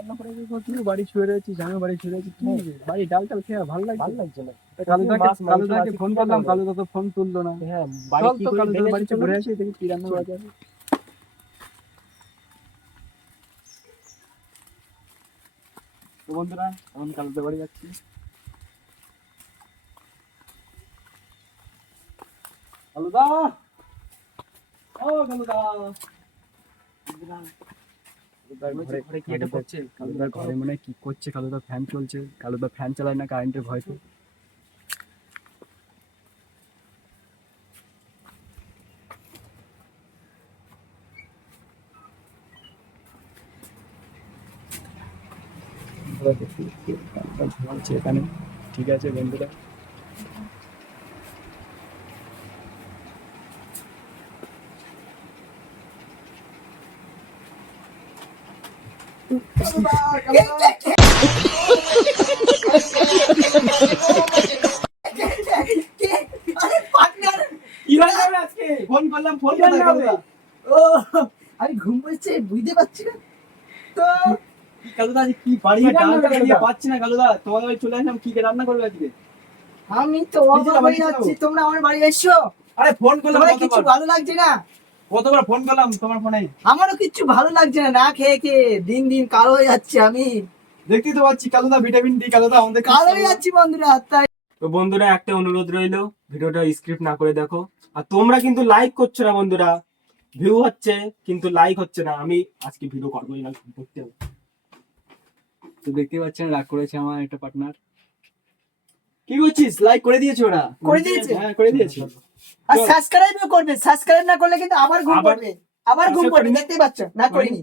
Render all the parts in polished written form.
রান্না করে তুই বাড়ি শুয়ে রয়েছিস, আমিও বাড়ি শুয়ে রয়েছি, কি বাড়ি ডাল টাল খেয়ে ভালো লাগছে না। কালুদাকে ফোন করলাম, কালুদা তো ফোন তুললো না। হ্যাঁ, চল তো কালুদার বাড়িতে ঘুরে আসি, দেখি কি রান্না করা যাবে। তো বন্ধুরা এখন কালুদার বাড়ি যাচ্ছি। কালুদা, ও কালুদা, ঘরে মনে কি করছে, কালুদা ফ্যান চলছে, কালুদা ফ্যান চালায় না কারেন্টের ভয়তে। ঘুমাচ্ছে এখানে, ঠিক আছে বন্ধুরা। ফোন করলাম, ফোন আমি ঘুম পাচ্ছে বুঝতে পারছি না তো। কালুদা কি বাড়ি পাচ্ছি না, কালুদা তোমাদের বাড়ি চলে আসলাম, কি রান্না করবে আজকে? আমি তো বাড়ি যাচ্ছি, তোমরা আমার বাড়ি এসো। আরে ফোন করলাম, কিছু ভালো লাগছে না। কতবার ফোন করলাম তোমার ফোনে, আমারও কিছু ভালো লাগছে না, না খেয়ে খেয়ে দিন দিন কালো হয়ে যাচ্ছে। আমি দেখতেই তো পাচ্ছি কালুদা, ভিটামিন ডি কালুদা, আমাদের কালো হয়ে যাচ্ছি বন্ধুরা। তাই তো বন্ধুরা একটা অনুরোধ রইলো, ভিডিওটা স্ক্রিপ্ট না করে দেখো। আর তোমরা কিন্তু লাইক করছো না বন্ধুরা, ভিউ হচ্ছে কিন্তু লাইক হচ্ছে না। আমি আজকে ভিডিও করবোই না, করতে হবে। তো দেখতেই পাচ্ছেন রাগ করেছে আমার একটা পার্টনার। কি করছিস? লাইক করে দিয়েছে ওরা? করে দিয়েছে? হ্যাঁ করে দিয়েছে। আর সাবস্ক্রাইবও করবে, সাবস্ক্রাইব না করলে কিন্তু আবার ঘুম পড়বে, আবার ঘুম পড়বে। দেখতেই পাচ্ছ না, করিনি।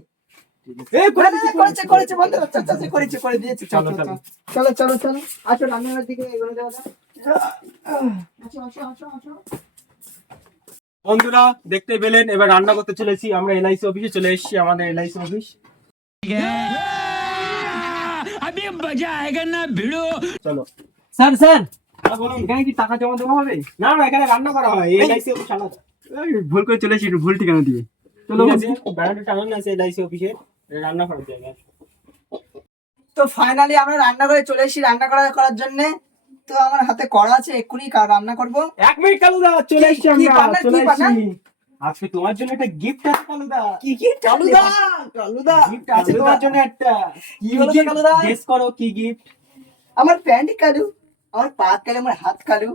করেছে করেছে বন্ধুরা, করেছে, করে দিয়েছে। চলো চলো চলো চলো চলো, আসো রান্নাঘর দিকে এগোনো যাওয়া যাক। আসো আসো আসো আসো। বন্ধুরা দেখতে পেলেন, এবার রান্না করতে চলেছি আমরা। এলআইসি অফিসে চলে এসেছি, আমাদের এলআইসি অফিস। চলো স্যার, স্যার বলুন। এখানে কি টাকা জমা দেওয়া হবে? না না, এখানে রান্না করা হয়, এলআইসি অফিস আলাদা। ভুল করে চলে এসেছি, ভুল ঠিকানা দিয়ে। চলো ব্যানারটা টানানো আছে এলআইসি অফিসে, রান্না করার জায়গা। তো ফাইনালি আমরা রান্নাঘরে চলে এসেছি রান্না করার জন্য। তো আমার হাতে কড়া আছে, এক্ষুনি রান্না করবো। 1 মিনিট কালুদা, চলে এসেছি আমরা, পার্টনার, চলে কি পার্টনার? এসেছি। আজকে তোমার জন্য একটা গিফট আছে কালুদা। কি গিফট? কালুদা, কালুদা গিফট আছে তোমার জন্য একটা। কি হলো কালুদা? গেস করো কি গিফট। আমার প্যান্ট কালো, আমার পা কালো, আমার হাত কালো,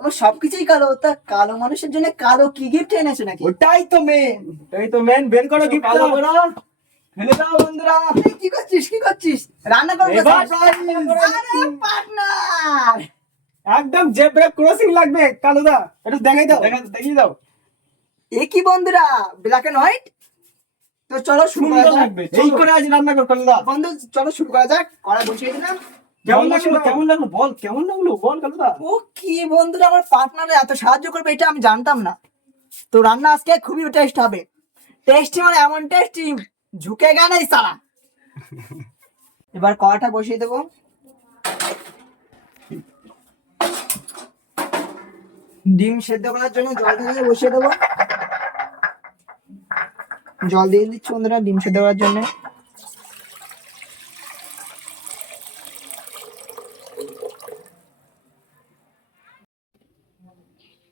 আমার সবকিছুই কালো। তা কালো মানুষের জন্য কালো কি গিফট এনেছো নাকি? ওটাই তো মেন, ওটাই তো মেন। বের করো গিফট। কালো করো, ফেলে দাও বন্ধুরা। কি করছিস, কি করছিস? রান্না করবো। আরে পার্টনার, একদম জেব্রা ক্রসিং লাগবে কালুদা, একটু দেখাই দাও, দেখিয়ে দাও। এ কি বন্ধুরা, ব্ল্যাক এন্ড হোয়াইট। তো চলো শুরু করা যাক। এই করে আজ রান্না কর কালুদা। বন্ধু চলো শুরু করা যাক। কড়া বসিয়ে দিলাম। কেমন লাগলো, কেমন লাগলো বল, কেমন লাগলো বল কালুদা। ও কি বন্ধুরা, আমার পার্টনার এত সাহায্য করবে এটা আমি জানতাম না। তো রান্না আজকে খুবই টেস্ট হবে। টেস্টি মানে এমন টেস্টি, ঝুঁকে গা নাই সালা। এবার কড়াটা বসিয়ে দেবো। ডিম সেদ্ধ করার জন্য জল দিয়ে বসিয়ে দেবো। জল দিয়ে দিচ্ছি বন্ধুরা ডিম সেদ্ধ করার জন্য।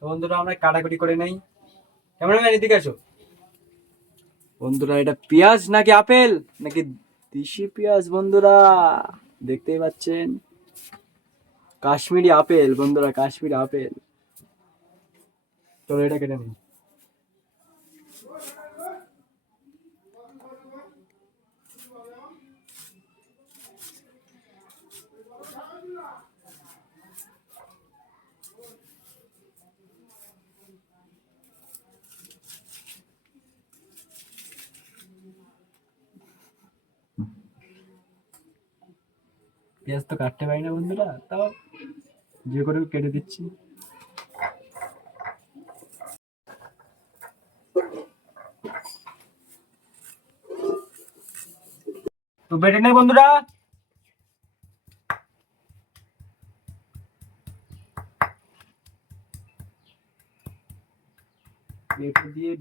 বন্ধুরা আমরা কাটাকুটি করে নেই। ক্যামেরাম্যান এদিকে আসো। বন্ধুরা এটা পেঁয়াজ নাকি আপেল নাকি দেশি পেঁয়াজ? বন্ধুরা দেখতেই পাচ্ছেন, কাশ্মীরি আপেল বন্ধুরা, কাশ্মীরি আপেল। চলো এটা কেটে নিই। পেঁয়াজ তো কাটতে পারি না বন্ধুরা, তাও যে করে কেটে দিচ্ছি। তো বেটে নে বন্ধুরা। বেটে দিয়ে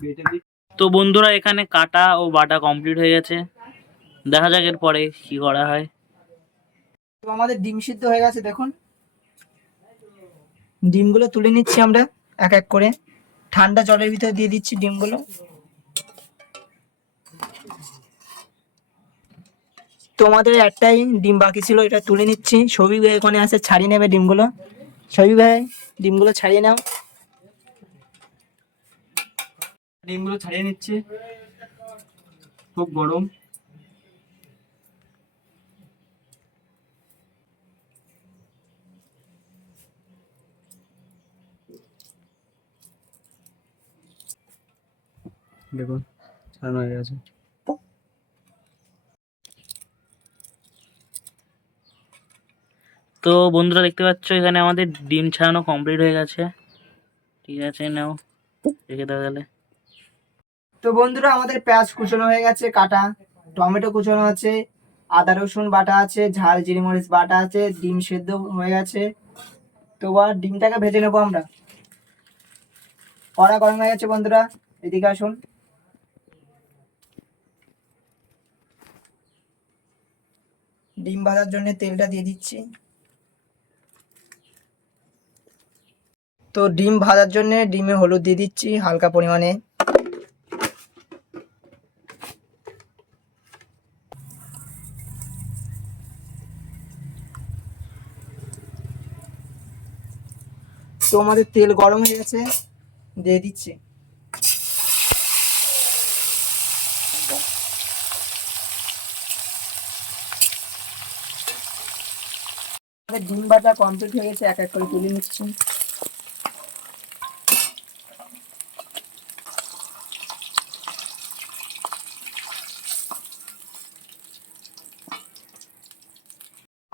তো বন্ধুরা এখানে কাটা ও বাটা কমপ্লিট হয়ে গেছে। দেখা যাক এরপরে কি করা হয়। তো আমাদের ডিম সিদ্ধ হয়ে গেছে দেখুন। ডিমগুলো তুলে নিচ্ছি আমরা এক এক করে, ঠান্ডা জলের ভিতরে দিয়ে দিচ্ছি ডিমগুলো। তোমাদের একটাই ডিম বাকি ছিল, এটা তুলে নিচ্ছি। সবি ভাই ওখানে আছে, ছাড়িয়ে নেবে ডিমগুলো। সবি ভাই ডিমগুলো ছাড়িয়ে নাও। ডিমগুলো ছাড়িয়ে নিচ্ছে, খুব গরম। দেখুন ছাড়ানো হয়ে গেছে। তো বন্ধুরা দেখতে পাচ্ছ এখানে আমাদের ডিম ছাড়ানো কমপ্লিট হয়ে গেছে। ঠিক আছে, নাও রেখে দাও তাহলে। তো বন্ধুরা আমাদের পেঁয়াজ কুচনো হয়ে গেছে, কাটা টমেটো কুচনো আছে, আদা রসুন বাটা আছে, ঝাল জিরে মরিচ বাটা আছে, ডিম সেদ্ধ হয়ে গেছে। তো এবার ডিমটাকে ভেজে নেবো আমরা। কড়া গরম হয়ে গেছে বন্ধুরা, এদিকে আসুন। ডিম ভাজার জন্য তেলটা দিয়ে দিচ্ছি। তো ডিম ভাজার জন্য ডিমে হলুদ দিয়ে দিচ্ছি হালকা পরিমাণে। তো আমাদের তেল গরম হয়ে গেছে, দিয়ে দিচ্ছি। আমাদের ডিম ভাজা কমপ্লিট হয়ে গেছে, এক এক করে তুলে নিচ্ছি।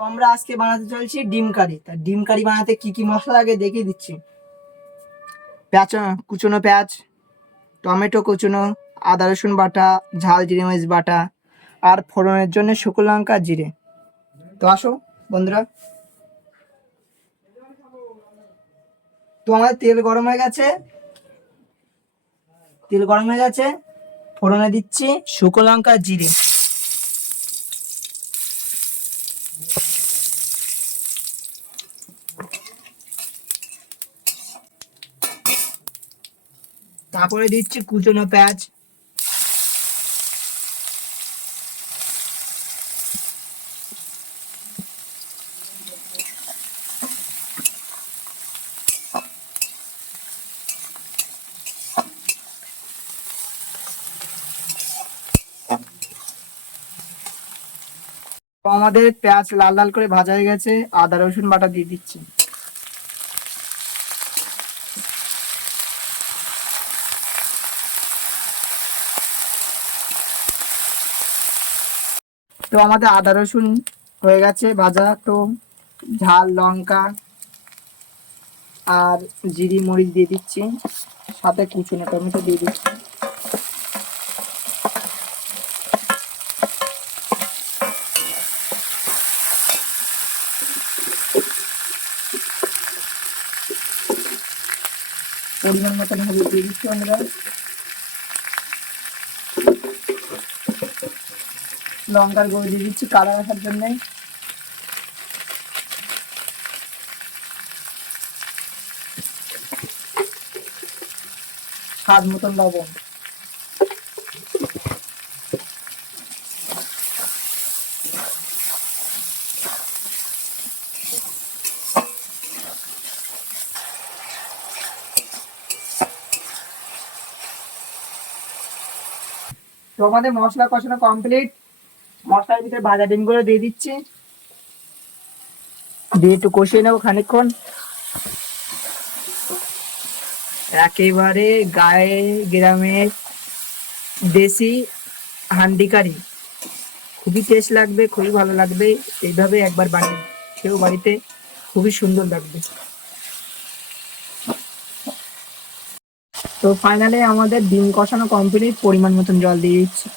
তো আমরা আজকে বানাতে চলছি ডিম কারি। তা ডিম কারি বানাতে কি কি মশলা লাগে দেখিয়ে দিচ্ছি। পেঁয়াজ কুচনো, পেঁয়াজ, টমেটো কুচনো, আদা রসুন বাটা, ঝাল জিরে মরিচ বাটা, আর ফোড়নের জন্য শুকনো লঙ্কা জিরে। তো আসো বন্ধুরা। তো আমাদের তেল গরম হয়ে গেছে, তেল গরম হয়ে গেছে, ফোড়নে দিচ্ছি শুকনো লঙ্কা জিরে। তারপরে দিচ্ছি কুচনো পেঁয়াজ। তো আমাদের পেঁয়াজ লাল লাল করে ভাজা হয়ে গেছে, আদা রসুন বাটা দিয়ে দিচ্ছি। তো আমাদের আদা রসুন হয়ে গেছে ভাজা। তো ঝাল লঙ্কা আর জিরি মরিচ দিয়ে দিচ্ছি, সাথে কুচনো টমেটো দিয়ে দিচ্ছি। পরিমাণ মতন হলুদ দিয়ে দিচ্ছি আমরা। লঙ্কার গুঁড়ো দিয়ে দিচ্ছি কালার আসার জন্য। স্বাদ মতন লবণ। তো আমাদের মশলা কষানো কমপ্লিট। মশলার ভিতরে ভাজা ডিমগুলো দিয়ে দিচ্ছি, দিয়ে একটু কষিয়ে নেবো খানিকক্ষণ। একেবারে গায়ে গ্রামের দেশি হান্ডি কারি, খুবই টেস্ট লাগবে, খুবই ভালো লাগবে। এইভাবে একবার বানিয়ে কেউ বাড়িতে, খুবই সুন্দর লাগবে। তো ফাইনালি আমাদের ডিম কষানো কমপ্লিট, পরিমাণ মতন জল দিয়ে দিচ্ছি।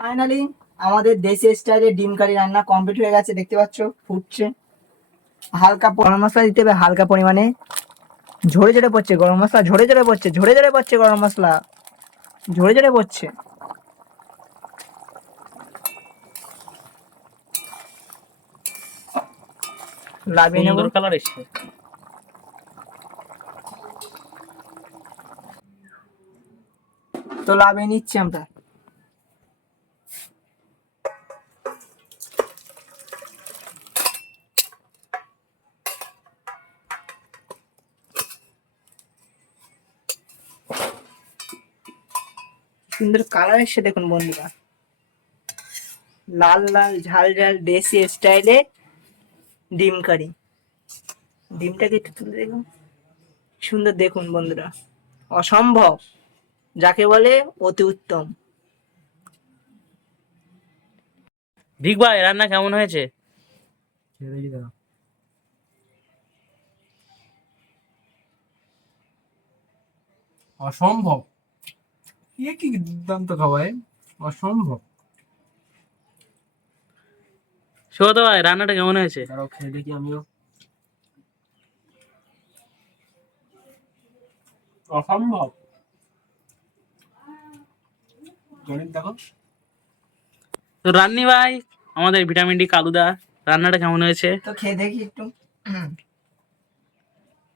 ফাইনালি আমাদের দেশি স্টাইলে ডিম কারি রান্না কমপ্লিট হয়ে গেছে, দেখতে পাচ্ছ ফুটছে। হালকা গরম মশলা দিতে হবে, হালকা পরিমাণে। ঝরে ঝরে পড়ছে গরম মশলা, ঝরে ঝরে পড়ছে, ঝরে ঝরে পড়ছে গরম মশলা, ঝরে ঝরে পড়ছে। লাভিয়ে নেব। সুন্দর কালার এসছে। তো লাভিয়ে নিচ্ছি আমরা। সুন্দর কালার এসছে দেখুন বন্ধুরা, লাল লাল ঝাল ঝাল দেশি স্টাইলে ডিম কারি। ডিমটাকে একটু তুলে দেখুন, সুন্দর দেখুন বন্ধুরা, অসম্ভব, যাকে বলে অতি উত্তম। ভিক ভাই রান্না কেমন হয়েছে? অসম্ভব, এ কি দুর্দান্ত খাবার, অসম্ভব। সুগত ভাই রান্নাটা কেমন হয়েছে? দাঁড়াও খেয়ে দেখি আমিও। অসম্ভব, গণিত দেখো। তো রান্নি ভাই, আমাদের ভিটামিন ডি কালুদা, রান্নাটা কেমন হয়েছে? তো খেয়ে দেখি একটু।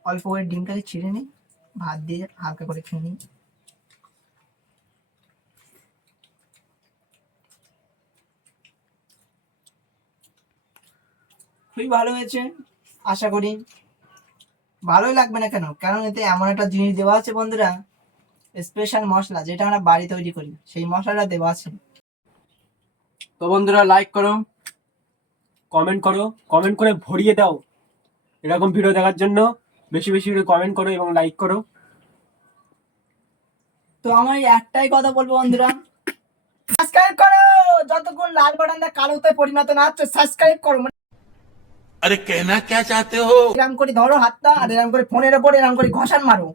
অল্প করে ডিমটাকে ছিঁড়ে নিই, ভাত দিয়ে হালকা করে খেয়ে নিই। খুবই ভালো হয়েছে, আশা করি ভালোই লাগবে না কেন, কারণ এতে এমন একটা জিনিস দেওয়া আছে বন্ধুরা, স্পেশাল মশলা, যেটা আমরা বাড়ি তৈরি করি, সেই মশলাটা দেওয়া আছে। তো বন্ধুরা লাইক করো, কমেন্ট করো, কমেন্ট করে ভরিয়ে দাও এরকম ভিডিও দেখার জন্য। বেশি বেশি করে কমেন্ট করো এবং লাইক করো। তো আমার এই একটাই কথা বলবো বন্ধুরা, সাবস্ক্রাইব করো, যতক্ষণ লাল বাটনটা কালোতে পরিণত না হচ্ছে সাবস্ক্রাইব করো। अरे कहना क्या चाहते हो? এরকম করে ধরো হাতটা, আর এরকম করে ফোনের ওপর এরকম করে ঘষান মারো।